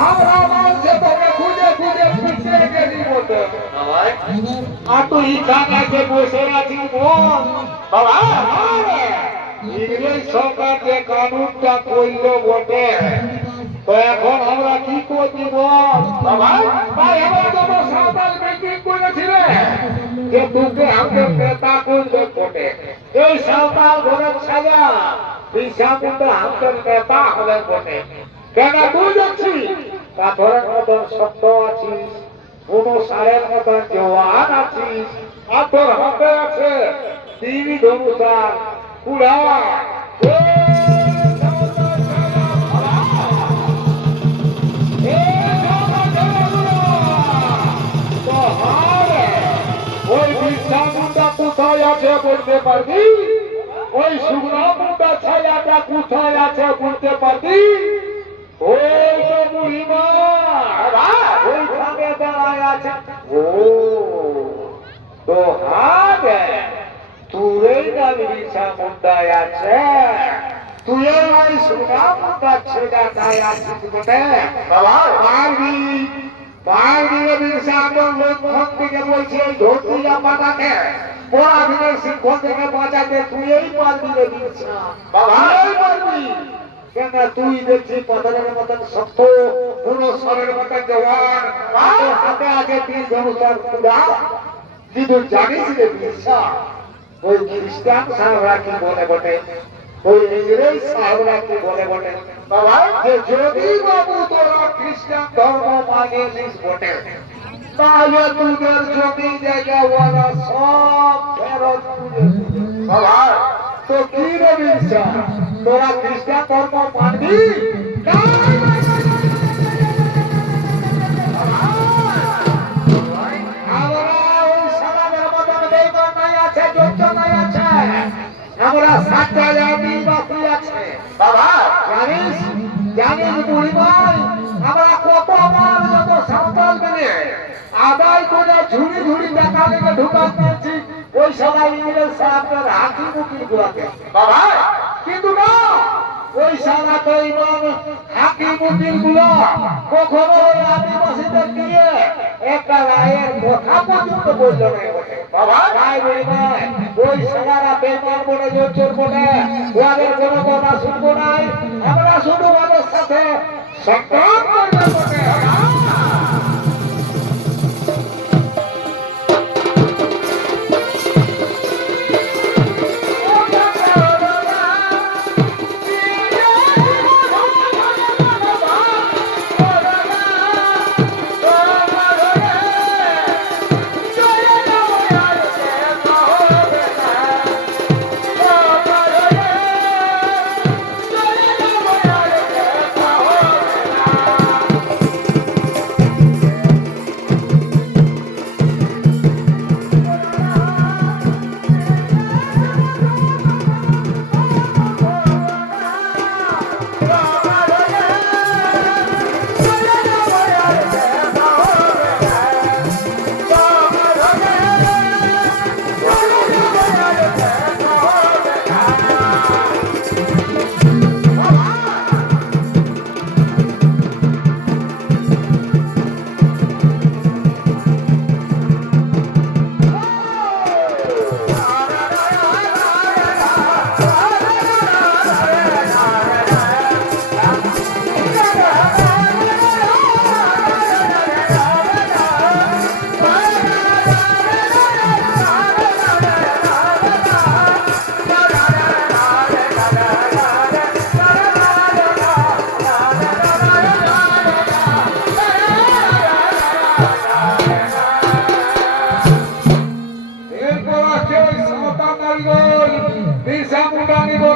আমরা মানছে তোকে খুঁজে খুঁজে খুঁজে গেছি বলতে আর তুই এখানে বসে আছিস বল বাবা ইংরেজ সরকার যে কানুনটা করলো বটে তো এখন আমরা কি করবি বল বাবা ভাই আমরা যত সাঁওতাল মিটিং করেছিলে যে তোকে আমাদের নেতা করবে বটে এই সাঁওতাল ঘরের সাজা বিশামুন্ড আমাদের নেতা হবে বটে কেন তুই যাচ্ছিস পাথরের মতন শক্ত আছিস অনুসারের মতন জওয়ান আছিস আর তোর হাতে আছে তীর ধনুষার কুড়া ওই বিশামুন্ডা কোথায় আছে বলতে পারবি ওই সুগ্রামুন্ডা ছায়াটা কোথায় আছে বলতে পারবি ওই তো বুড়িমা ওইখানে দাঁড়ায় আছে ও তো হাতে তুই না বিশামুন্ডায় আছে তুই ওই সুগ্রামুন্ডা ছেলেটায় আছিস বটে পারবি পারবি বিশামুন্ডার লক্ষণ থেকে বলছে ধরতি জামাটাকে পড়াশোনার শিক্ষক থেকে বাঁচাতে তুই পারবি রে বিশা বাবা পারবি কেন তুই দেখছি পাথরের মতন শক্ত পুরো শরীরের মতন জওয়ান হাতে আছে তীর ধনুষার কুড়া কিন্তু জানিস রে বিশা ওই খ্রিস্টান সাহেবরা কি বলে বটে ওই ইংরেজ সাহেবরা কি বলে বটে বাবা যে যদি বাবু তোরা খ্রিস্টান ধর্ম মানে নিস বটে তাহলে তোদের জমি জায়গা ওরা সব ফেরত বাবা তো কি রে বিশা তোরা খ্রিস্টান ধর্ম মানবি আমরা সাতটা বাকি আছে বাবা জানিস জানিস বুড়িমাই আমরা কত আমার যত সাঁওতাল মেনে আদায় করে ঝুড়ি ঝুড়ি টাকা লেগে ঢুকান পেয়েছি ওই সবাই ইংরেজ সাহেবের হাতি মুখি গুলাতে বাবা কিন্তু না ওই সারা তো ইমাম হাকি মুখির গুলো কখনো ওই আদিবাসীদের দিয়ে একটা রায়ের কথা পর্যন্ত বলল না বাবা ভাই বুড়িমাই ওই সারা বেমার বলে জোর বলে ওদের কোনো কথা শুনবো নাই আমরা শুধু ওদের সাথে সংগ্রাম করবো বলে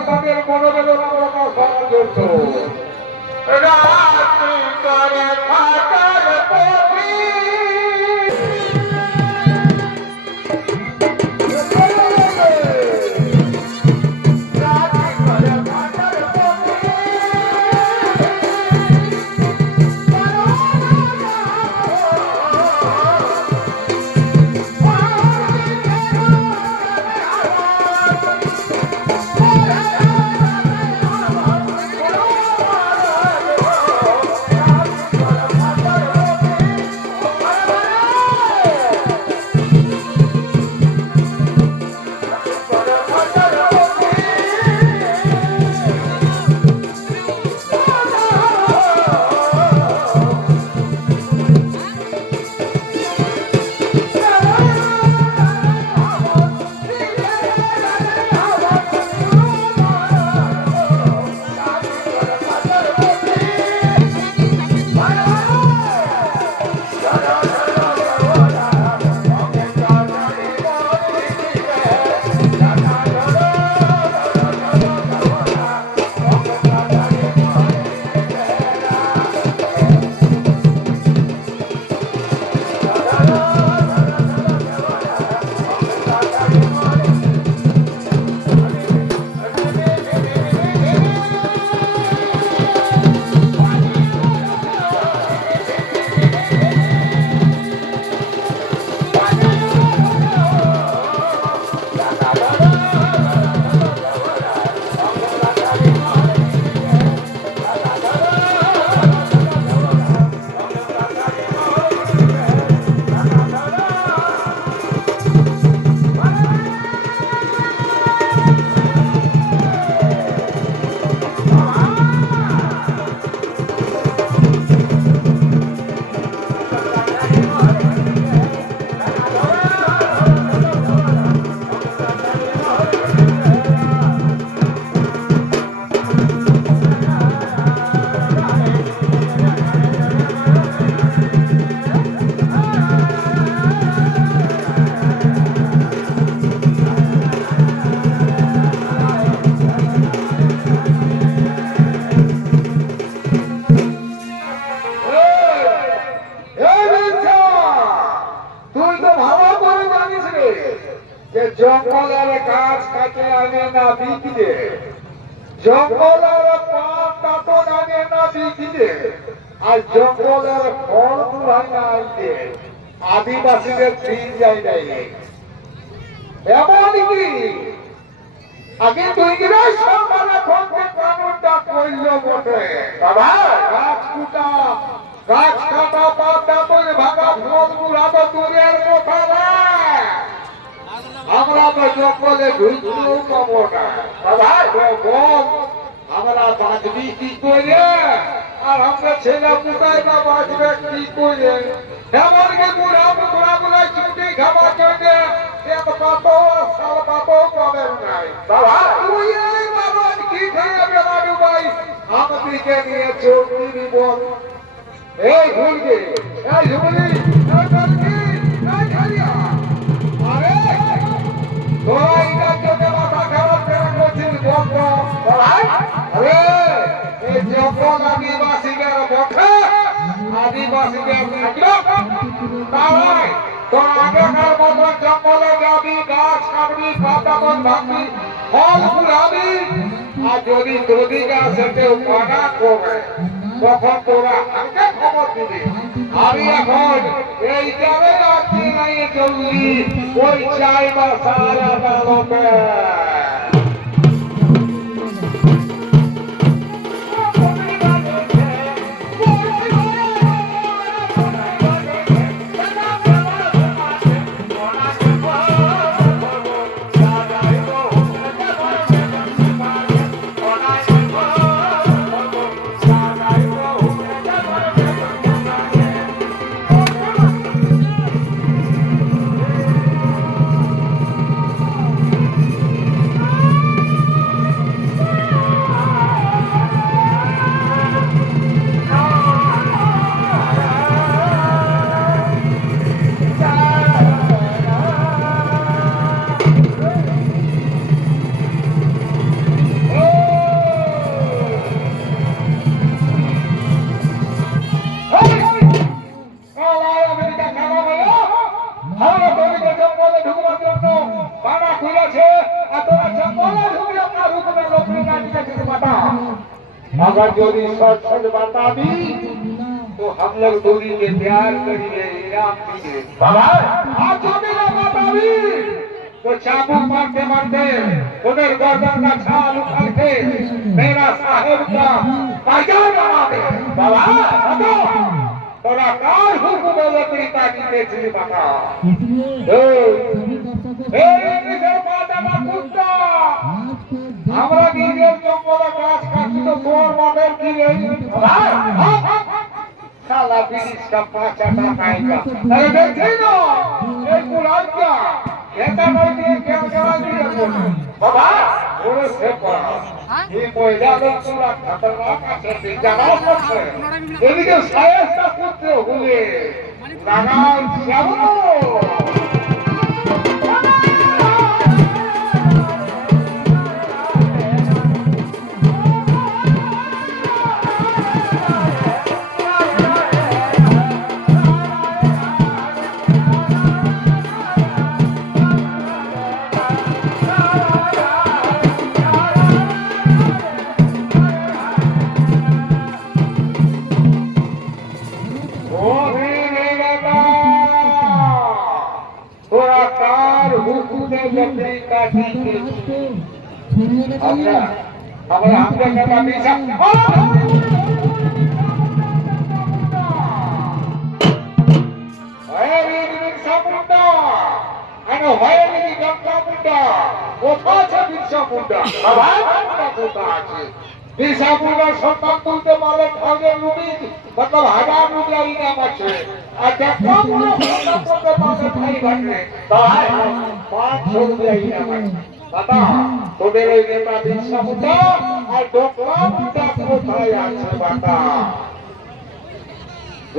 তাদের মনোবেদন আমরা সমাজ করছো রাত্রি করে ফাটার পথি যে জঙ্গলের গাছ কাটে আনে না বিক্রি, জঙ্গলের পাত কাটন আনে না বিক্রি, আর জঙ্গলের ফল কুড়াই না আনতে আদিবাসীদের দিন যায় নাই। এমনকি আগে দুইগুলাই সরকার এখন যে কানুনটা করল বটে, বাবা গাছ কুটা গাছ কাটা পাত কাটন ভাঙা ফল কুড়া তো দূরের কথা না, আমরা তো জঙ্গলে ঢুকলেও পাবো না। বাবা বল আমরা বাঁচবি কি করে, আর আমরা ছেলে কোথায় না বাঁচবে কি করে? এমনকি বুড়া বুড়া গুলাই ছুটি খাবার জন্য এক পাতো সাল পাতো পাবেন নাই। বাবা তুই এই বাবা কি খেয়ে বেড়াবি ভাই, আমাদেরকে নিয়ে চৌকি বল এই ঘুরবে এই ঝুমলি এই চলকি এই ঝালিয়া, আরে তোরা এটার জন্য মাথা খারাপ করে করছিস বন্ধ। আরে এই যখন আদিবাসীদের পক্ষে আদিবাসীদের তারাই তোর আগেকার মতন জঙ্গলে যাবি, গাছ কাটবি, পাতাবন ভাঙবি, ফল ফুলাবি, আর যদি তোদিকে আসে কেউ মানা করবে তখন তোরা আমাকে খবর দিবি। আমি এখন এই যাবে রাত্রি নাই চললি ওই চাই বা সারা বালকে अगर जोड़ी सच सच बताबी तो हम लोग दूरी के प्यार करिए इनाम दिए। आज जोड़ी ना बताबी तो चाबुक मारते मारते उधर गर्दन का छाल उखाड़ के मेरा साहेब का बाजार बना दे। बाबा बता थोड़ा कार हुक्म लकड़ी काटी बेचने बता আমরা নিজের জঙ্গলে গাছ কাটছি তো তোর বাপের কি শালা বিরিশটা 5 টাকা আরে দেখছি না এই কুলাইটা এটা নয় দিয়ে কেউ জমা দিয়ে বাবা ওরে সে পড়া এই মহিলাদের পুরা খতরনাক আছে জানা আছে এদিকে সায়েসটা করতে হলে লাগাও যাবো আমরা আমরা কথা মিশা আরে সাপুন্ডা আনো ভাইরি গঙ্গাপুন্ডা কোথা আছে বিরসাপুন্ডা বাবা কোথা আছে বিরসাপুন্ডার সন্তান তুলতে পারলে ভাগে রুবি मतलब 1000 रुपया इनाम আছে আর দেখা পুরো সন্তান তুলতে পারলে ভাই ভাগে তাই 500 रुपया इनाम আছে বাবা তোদের ওই নেতা বিরসাপুন্ডা আর গঙ্গাপুন্ডা কোথায় আছে বাবা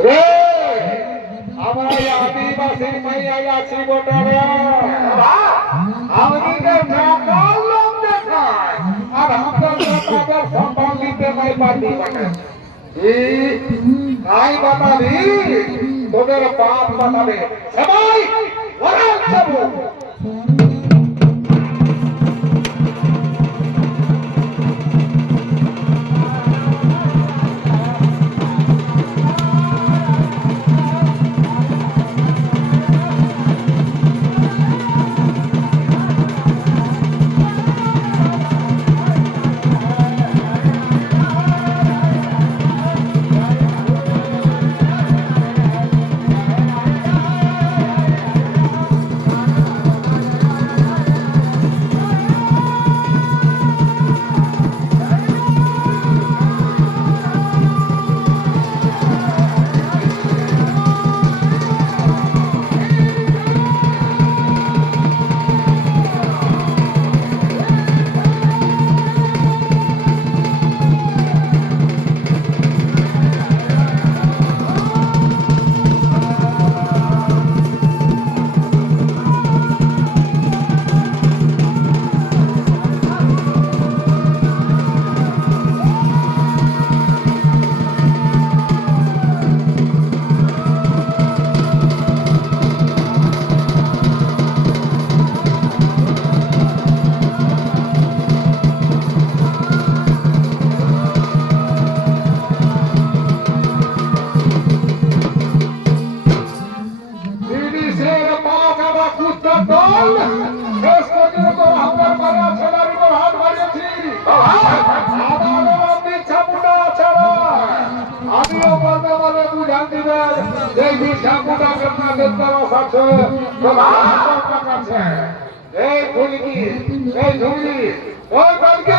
রে আমরা আদিবাসীর মাইয়া আছি বটারে আমাদের নকল লোক দেখায় আর আমাদের তাদের সম্মান দিতে নাই পারবি বটে নাই বাতাবি তোদের বাপ বাতাবে সবাই ওরা যাবো বিধান দিবেন এই বিধানটা আপনাদের তরফ আছে তোমার কাছে এই ধুলি এই ধুলি ওই বলকে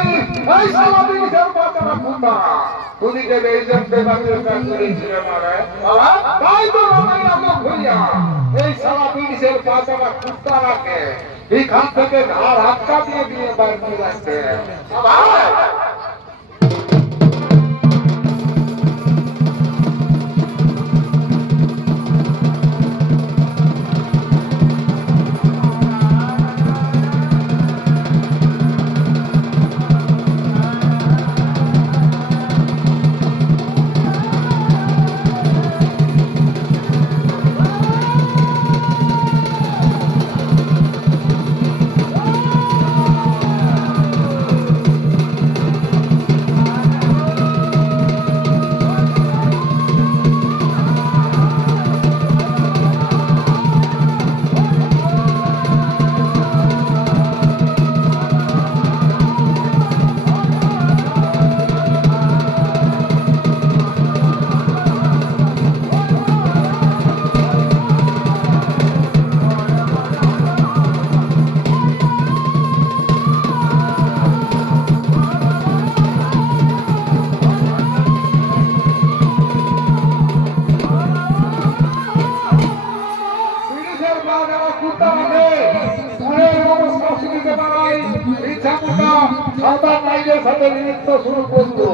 এই সমাধি সব কথা বুঝা তুমি যে এই জন্য বাংলা কাজ করেছিলে মারে বাবা তাই তো আমি আলো ভুলিয়া এই সমাধি সব কথা কুত্তা রাখে এখান থেকে ঘাড় হাতটা দিয়ে দিয়ে বার করে রাখতে বাবা সাথে নৃত্য শুরু করলো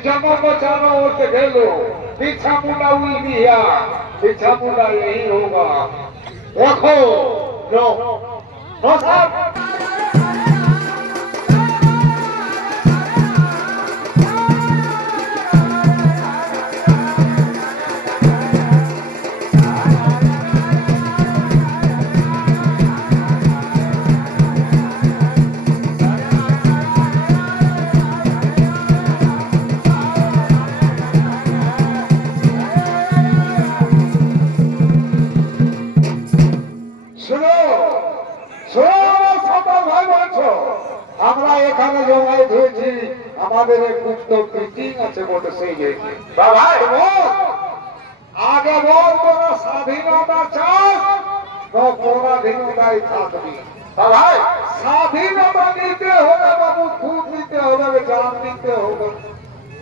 जन्म बचाना उठ खेलो पीछा मुड़ा हुई दिया पीछा मुड़ा यही होगा रखो लो नो साहब আমরা এখানে জমায়েত হয়েছি আমাদের এক গুপ্ত মিটিং আছে বলে সেই বাবা আগে বল তোরা স্বাধীনতা চাস না পরাধীনতায় থাকবি বাবা স্বাধীনতা নিতে হবে বাবু খুব নিতে হবে জান দিতে হবে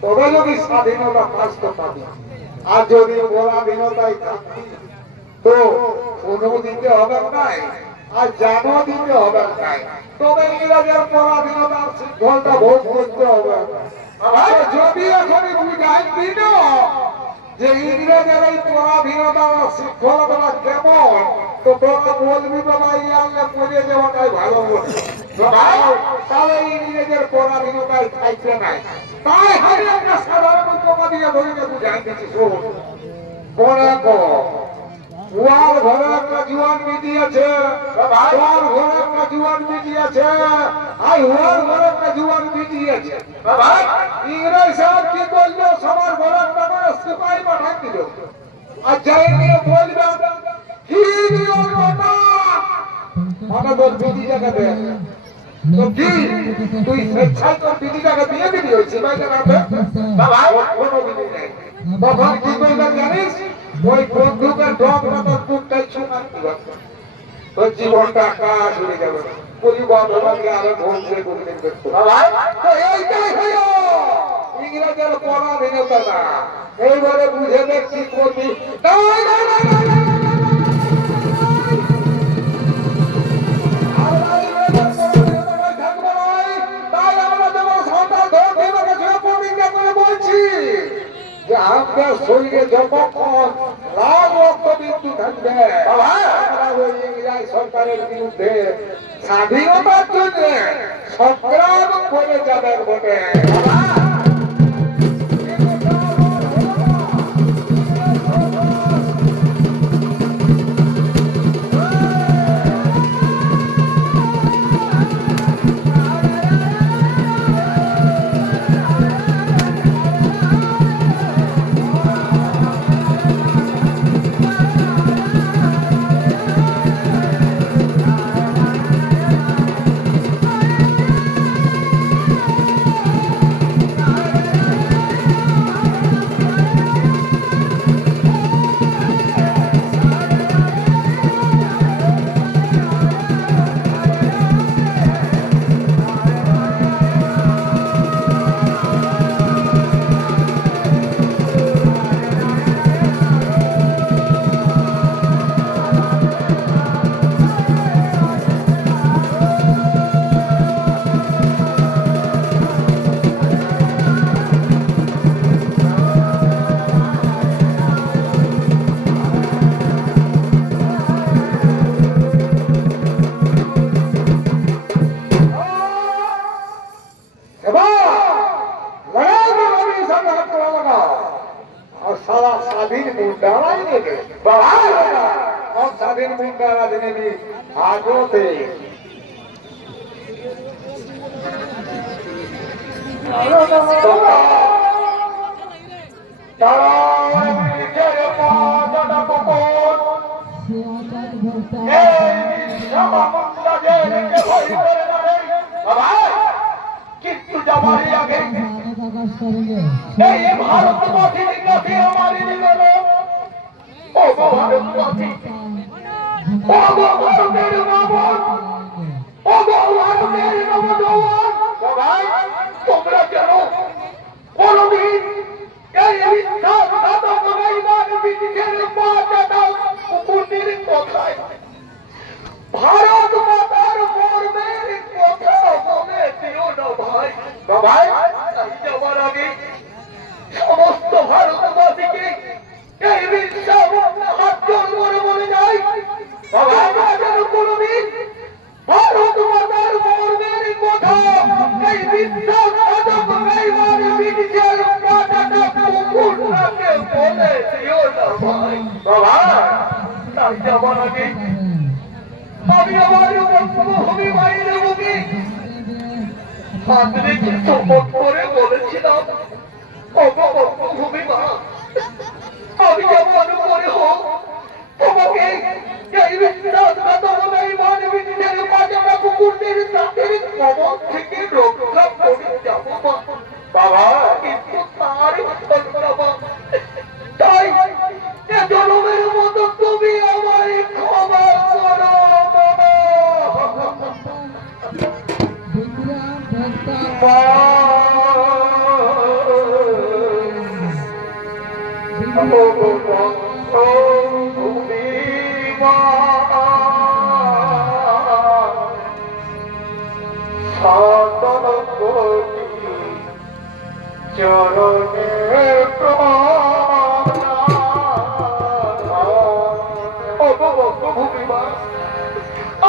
তবে যদি স্বাধীনতা পাস পাবি আর যদি পরাধীনতায় থাকবি তো কোনো দিতে হবে নাই আর জানো দিতে হবে নাই তবে ইংরেজের পরাধীনতার শৃঙ্খলটা ভোগ করতে হবে যদি এখনই বুঝাই দিন যে ইংরেজের এই পরাধীনতার শৃঙ্খলতা কেমন তো তোরা বলবি বাবা ইয়ালে পড়ে যাওয়াটাই ভালো তাহলে ইংরেজের পরাধীনতায় খাইতে নাই তাই হারি একটা সাধারণ উপমা দিয়ে ধরে বুঝাই দিচ্ছি শোন মনে কর ওয়ার ঘরে একটা জুয়ান মিটি আছে ওয়ার ঘরে একটা জুয়ান মিটি আছে আই ওয়ার ঘরে একটা জুয়ান মিটি আছে ইংরেজ সাহেব কি করলো সবার ঘরে একটা করে সিপাহী পাঠান দিল আর যাই নিয়ে বলবে কি দিও বাবা মানে তোর বিটিটাকে দে তো কি তুই স্বেচ্ছায় তোর বিটিটাকে দিয়ে দিবি ওই সিপাহীটার হাতে বাবা কোনো বিটি নেই তখন কি করবে জানিস ওই বন্ধুকে ডগ মাতার বুকটাই ছুঁড়া দিবা তোর জীবনটা আকাশ উড়ে যাবে পরিবার তোমাকে আরো ঘুমছে ঘুমতে দেখতো তো এইটাই হলো ইংরেজের পরাধীনতা না এইবারে বুঝে দেখছি করবি আপনার শরীরে যতক্ষণ লাল রক্তবিন্দু থাকবে ওই ইংরেজ সরকারের বিরুদ্ধে স্বাধীনতার জন্য সংগ্রাম করে যাবেন বটে স্বাধীন মুন্ডারাই নেবে স্বাধীন মুন্ডারা নেবি আগতে কিন্তু যাবার আগে এই ভারতবাসী কাছে আমারই নিবেদন ও ভারতবাসী ও ভারতের নবন ও ভারতের নবজওয়ান সবাই তোমরা যেন কোনদিন এই বিশ্বাসঘাতক বেঈমান বিটিকের বাচ্চাটা কুকুরের কথায় ভারত মাতার মর্মের কথা বলে দিও না ভাই ভাই যাবার যাওয়ার আগে সমস্ত ভারতবাসীকে এই বিশ্বাস হাত জোর করে বলে যায়, বাবা যেন কোনদিন ভারত মাতার মর্মের কথা এই বিশ্বাস ব্রিটিশের মাথাটা কুকুরটাকে বলে দিও না ভাই। বাবা তাই যাবার আগে আমি আমার জন্মভূমি মায়ের বুকে হাত রেখে শপথ করে বলেছিলাম, জন্মভূমি মা, আমি যেমন করে হোক তোমাকে এই বিশ্বাসঘাতকতাই মানবীদের বাজারা কুকুরদের তাদের কবর থেকে রক্ষা করে যাব বাবা। কিন্তু তার বাবা তাই এ জনমের মতো তুমি আমায় ক্ষমা করো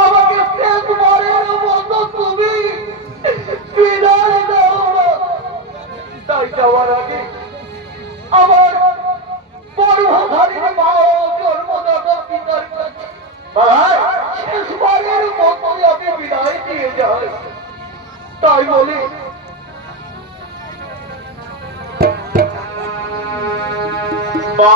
আমাকে শেষবারের মতো তুমি বিদায় দাও। তাই যাওয়ার আগে আমার পরমধারীর মা ও জন্মদাতা পিতার কাছে শেষবারের মতোই আমি বিদায় দিয়ে যাই। তাই বলি মা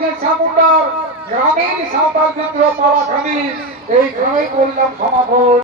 বিরসা মুন্ডার গ্রামীণ সাঁওতাল বিদ্রোহ পালাখানি এইখানেই করলাম সমাপন।